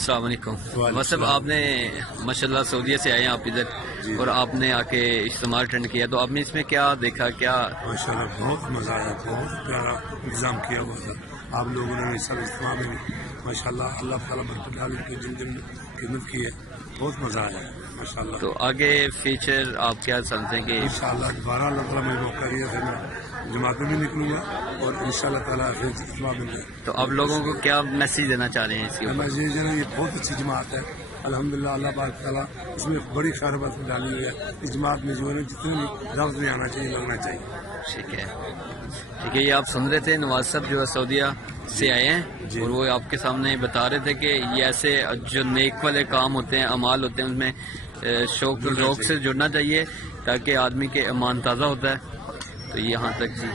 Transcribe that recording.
السلام علیکم. واسف آپ نے ماشاءاللہ سعودیہ سے آئے ہیں آپ ادھر اور آپ نے آ کے اجتماع اٹینڈ کیا، تو آپ نے اس میں کیا دیکھا؟ کیا ماشاءاللہ بہت مزہ آیا، بہت پیارا انتظام کیا ہوا تھا آپ لوگوں نے سب اجتماع میں. ماشاءاللہ اللہ تعالیٰ برکت ڈال کے جن جن خدمت کی ہے، بہت مزہ آیا ماشاءاللہ. تو آگے فیچر آپ کیا سمجھتے ہیں کہ انشاءاللہ دوبارہ اللہ تعالیٰ مجھے موقع دیا ہے، میں جماعت میں بھی نکلوں گا اور انشاءاللہ تعالیٰ پھر اجتماع میں جائے. تو آپ لوگوں کو کیا میسج دینا چاہ رہے ہیں اس کے اوپر؟ یہ بہت اچھی جماعت ہے الحمدللہ. اللہ پاک تعالیٰ اس میں بڑی خیر بات ڈالی ہوئی ہے. اس جماعت میں جو ہے جتنے بھی رفظ میں آنا چاہیے، لگنا چاہیے. ٹھیک ہے یہ آپ سن رہے تھے نواز صاحب جو ہے سعودیہ سے آئے ہیں اور وہ آپ کے سامنے بتا رہے تھے کہ یہ ایسے جو نیک والے کام ہوتے ہیں، اعمال ہوتے ہیں، ان میں شوق سے جڑنا چاہیے تاکہ آدمی کے ایمان تازہ ہوتا ہے. تو یہاں تک جی